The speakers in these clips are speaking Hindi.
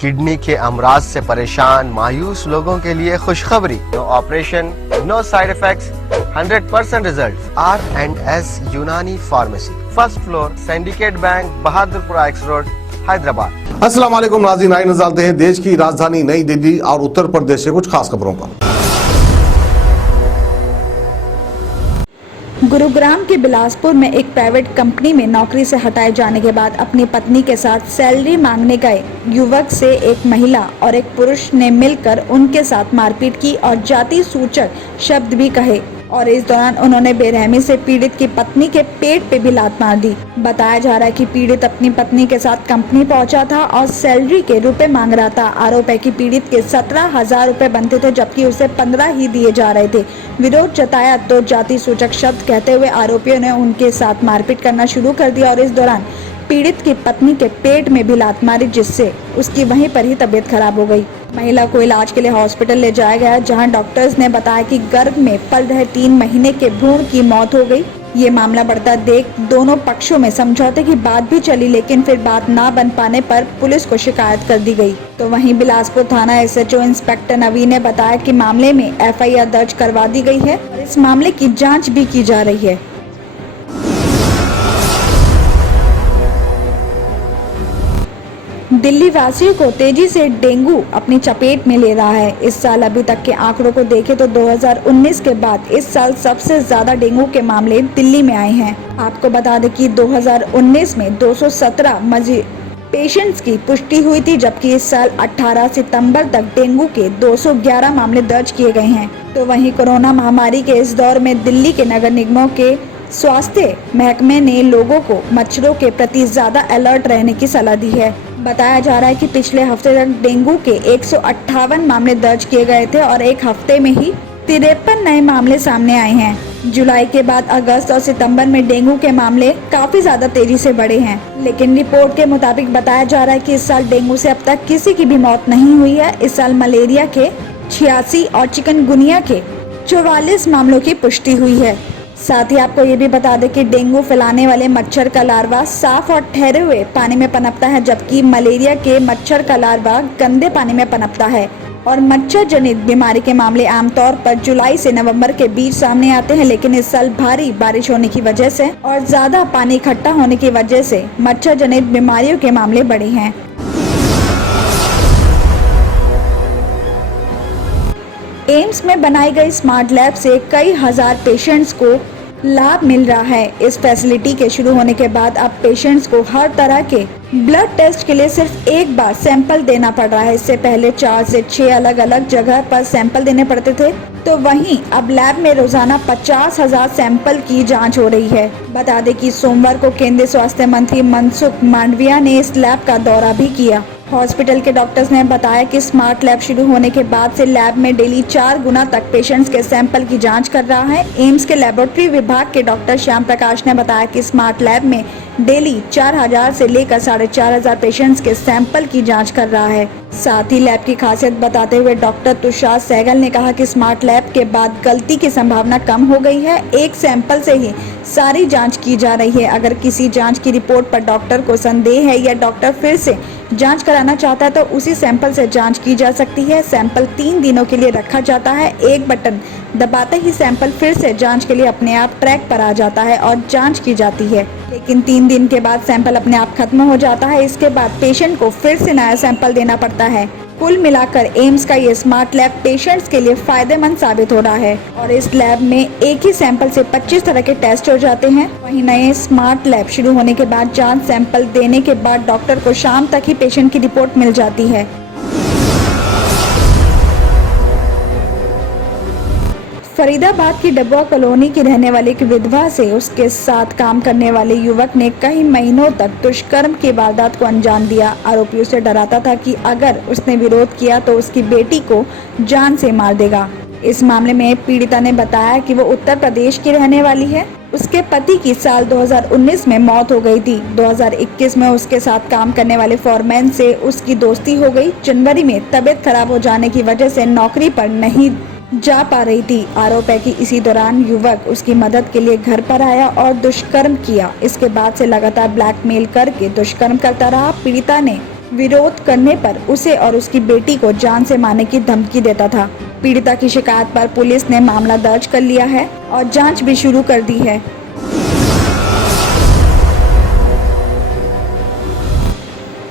किडनी के अमराज से परेशान मायूस लोगों के लिए खुशखबरी। No operation, no side effects, 100% result. R&S Unani pharmacy, first floor, Syndicate Bank, Bahadurpura X road, Hyderabad. अस्सलाम वालेकुम नाज़रीन, आइए नजर डालते हैं देश की राजधानी नई दिल्ली और उत्तर प्रदेश से कुछ खास खबरों पर। गुरुग्राम के बिलासपुर में एक प्राइवेट कंपनी में नौकरी से हटाए जाने के बाद अपनी पत्नी के साथ सैलरी मांगने गए युवक से एक महिला और एक पुरुष ने मिलकर उनके साथ मारपीट की और जाति सूचक शब्द भी कहे और इस दौरान उन्होंने बेरहमी से पीड़ित की पत्नी के पेट पे भी लात मार दी। बताया जा रहा है कि पीड़ित अपनी पत्नी के साथ कंपनी पहुंचा था और सैलरी के रुपए मांग रहा था। आरोप है कि पीड़ित के 17,000 रुपए बनते थे जबकि उसे 15 ही दिए जा रहे थे। विरोध जताया तो जाति सूचक शब्द कहते हुए आरोपियों ने उनके साथ मारपीट करना शुरू कर दिया और इस दौरान पीड़ित की पत्नी के पेट में भी लात मारी जिससे उसकी वहीं पर ही तबीयत खराब हो गई। महिला को इलाज के लिए हॉस्पिटल ले जाया गया जहां डॉक्टर्स ने बताया कि गर्भ में पल रहे 3 महीने के भ्रूण की मौत हो गई। ये मामला बढ़ता देख दोनों पक्षों में समझौते की बात भी चली लेकिन फिर बात ना बन पाने पर पुलिस को शिकायत कर दी गई। तो वहीं बिलासपुर थाना SHO इंस्पेक्टर नवीन ने बताया कि मामले में FIR दर्ज करवा दी गई है और इस मामले की जाँच भी की जा रही है। दिल्ली वासियों को तेजी से डेंगू अपनी चपेट में ले रहा है। इस साल अभी तक के आंकड़ों को देखें तो 2019 के बाद इस साल सबसे ज्यादा डेंगू के मामले दिल्ली में आए हैं। आपको बता दें कि 2019 में 217 पेशेंट्स की पुष्टि हुई थी जबकि इस साल 18 सितंबर तक डेंगू के 211 मामले दर्ज किए गए हैं। तो वहीं कोरोना महामारी के इस दौर में दिल्ली के नगर निगमों के स्वास्थ्य महकमे ने लोगों को मच्छरों के प्रति ज्यादा अलर्ट रहने की सलाह दी है। बताया जा रहा है कि पिछले हफ्ते तक डेंगू के 158 मामले दर्ज किए गए थे और एक हफ्ते में ही 53 नए मामले सामने आए हैं। जुलाई के बाद अगस्त और सितंबर में डेंगू के मामले काफी ज्यादा तेजी से बढ़े हैं लेकिन रिपोर्ट के मुताबिक बताया जा रहा है कि इस साल डेंगू से अब तक किसी की भी मौत नहीं हुई है। इस साल मलेरिया के 86 और चिकनगुनिया के 44 मामलों की पुष्टि हुई है। साथ ही आपको ये भी बता दें कि डेंगू फैलाने वाले मच्छर का लार्वा साफ और ठहरे हुए पानी में पनपता है जबकि मलेरिया के मच्छर का लार्वा गंदे पानी में पनपता है और मच्छर जनित बीमारी के मामले आमतौर पर जुलाई से नवंबर के बीच सामने आते हैं लेकिन इस साल भारी बारिश होने की वजह से और ज्यादा पानी इकट्ठा होने की वजह से मच्छर जनित बीमारियों के मामले बढ़े हैं। एम्स में बनाई गई स्मार्ट लैब से कई हजार पेशेंट्स को लाभ मिल रहा है। इस फैसिलिटी के शुरू होने के बाद अब पेशेंट्स को हर तरह के ब्लड टेस्ट के लिए सिर्फ एक बार सैंपल देना पड़ रहा है। इससे पहले 4 से 6 अलग अलग जगह पर सैंपल देने पड़ते थे तो वहीं अब लैब में रोजाना 50,000 सैंपल की जांच हो रही है। बता दें कि सोमवार को केंद्रीय स्वास्थ्य मंत्री मनसुख मांडविया ने इस लैब का दौरा भी किया। हॉस्पिटल के डॉक्टर्स ने बताया कि स्मार्ट लैब शुरू होने के बाद से लैब में डेली 4 गुना तक पेशेंट्स के सैंपल की जांच कर रहा है। एम्स के लेबोरेटरी विभाग के डॉक्टर श्याम प्रकाश ने बताया कि स्मार्ट लैब में डेली 4,000 से लेकर 4,500 पेशेंट्स के सैंपल की जांच कर रहा है। साथ ही लैब की खासियत बताते हुए डॉक्टर तुषार सहगल ने कहा कि स्मार्ट लैब के बाद गलती की संभावना कम हो गई है। एक सैंपल से ही सारी जांच की जा रही है। अगर किसी जांच की रिपोर्ट पर डॉक्टर को संदेह है या डॉक्टर फिर से जांच कराना चाहता है तो उसी सैंपल से जांच की जा सकती है। सैंपल 3 दिनों के लिए रखा जाता है। एक बटन दबाते ही सैंपल फिर से जांच के लिए अपने आप ट्रैक पर आ जाता है और जांच की जाती है लेकिन 3 दिन के बाद सैंपल अपने आप खत्म हो जाता है। इसके बाद पेशेंट को फिर से नया सैंपल देना पड़ता है। कुल मिलाकर एम्स का ये स्मार्ट लैब पेशेंट्स के लिए फायदेमंद साबित हो रहा है और इस लैब में एक ही सैंपल से 25 तरह के टेस्ट हो जाते हैं। वहीं नए स्मार्ट लैब शुरू होने के बाद जांच सैंपल देने के बाद डॉक्टर को शाम तक ही पेशेंट की रिपोर्ट मिल जाती है। फरीदाबाद की डब्बा कॉलोनी की रहने वाली एक विधवा से उसके साथ काम करने वाले युवक ने कई महीनों तक दुष्कर्म की वारदात को अंजाम दिया। आरोपी उसे डराता था कि अगर उसने विरोध किया तो उसकी बेटी को जान से मार देगा। इस मामले में पीड़िता ने बताया कि वो उत्तर प्रदेश की रहने वाली है। उसके पति की साल 2019 में मौत हो गई थी। 2021 में उसके साथ काम करने वाले फॉरमैन से उसकी दोस्ती हो गई। जनवरी में तबीयत खराब हो जाने की वजह से नौकरी पर नहीं जा पा रही थी। आरोप है कि इसी दौरान युवक उसकी मदद के लिए घर पर आया और दुष्कर्म किया। इसके बाद से लगातार ब्लैकमेल करके दुष्कर्म करता रहा। पीड़िता ने विरोध करने पर उसे और उसकी बेटी को जान से मारने की धमकी देता था। पीड़िता की शिकायत पर पुलिस ने मामला दर्ज कर लिया है और जांच भी शुरू कर दी है।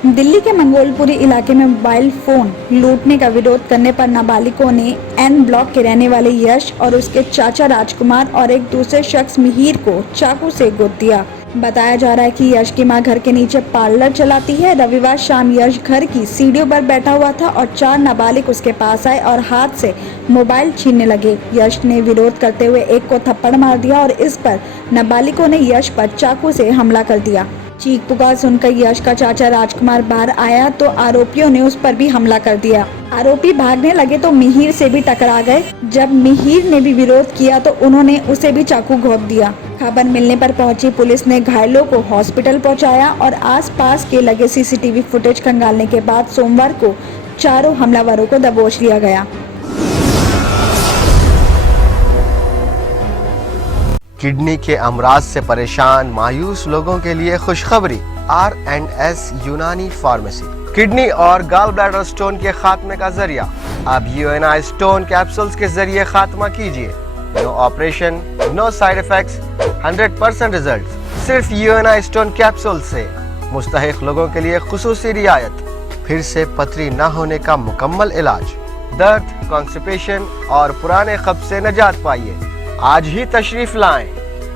दिल्ली के मंगोलपुरी इलाके में मोबाइल फोन लूटने का विरोध करने पर नाबालिगों ने एन ब्लॉक के रहने वाले यश और उसके चाचा राजकुमार और एक दूसरे शख्स मिहिर को चाकू से गोद दिया। बताया जा रहा है कि यश की मां घर के नीचे पार्लर चलाती है। रविवार शाम यश घर की सीढ़ियों पर बैठा हुआ था और 4 नाबालिग उसके पास आए और हाथ से मोबाइल छीनने लगे। यश ने विरोध करते हुए एक को थप्पड़ मार दिया और इस पर नाबालिगों ने यश पर चाकू से हमला कर दिया। चीख पुकार सुनकर यश का चाचा राजकुमार बाहर आया तो आरोपियों ने उस पर भी हमला कर दिया। आरोपी भागने लगे तो मिहिर से भी टकरा गए। जब मिहिर ने भी विरोध किया तो उन्होंने उसे भी चाकू घोंप दिया। खबर मिलने पर पहुंची पुलिस ने घायलों को हॉस्पिटल पहुंचाया और आसपास के लगे सीसीटीवी फुटेज खंगालने के बाद सोमवार को चारों हमलावरों को दबोच लिया गया। किडनी के अमराज से परेशान मायूस लोगों के लिए खुशखबरी। R&S यूनानी फार्मेसी किडनी और गॉल ब्लैडर स्टोन के खात्मे का जरिया। अब UNI स्टोन कैप्सूल्स के जरिए खात्मा कीजिए। No operation, no side effects, 100% result. सिर्फ UNI स्टोन कैप्सूल से मुस्तहिक लोगों के लिए खुसूसी रियायत। फिर से पथरी न होने का मुकम्मल इलाज। दर्द, कॉन्स्टिपेशन और पुराने कब्ज से निजात पाइए। आज ही तशरीफ लाएं।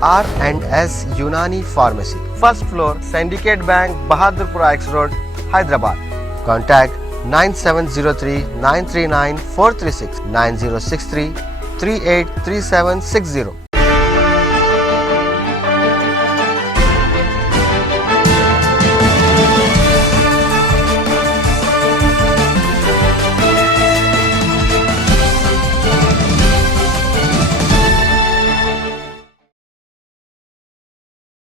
R&S Unani pharmacy, first floor, Syndicate Bank, Bahadurpura X road, Hyderabad. Contact 9703 939 436 9063 383760।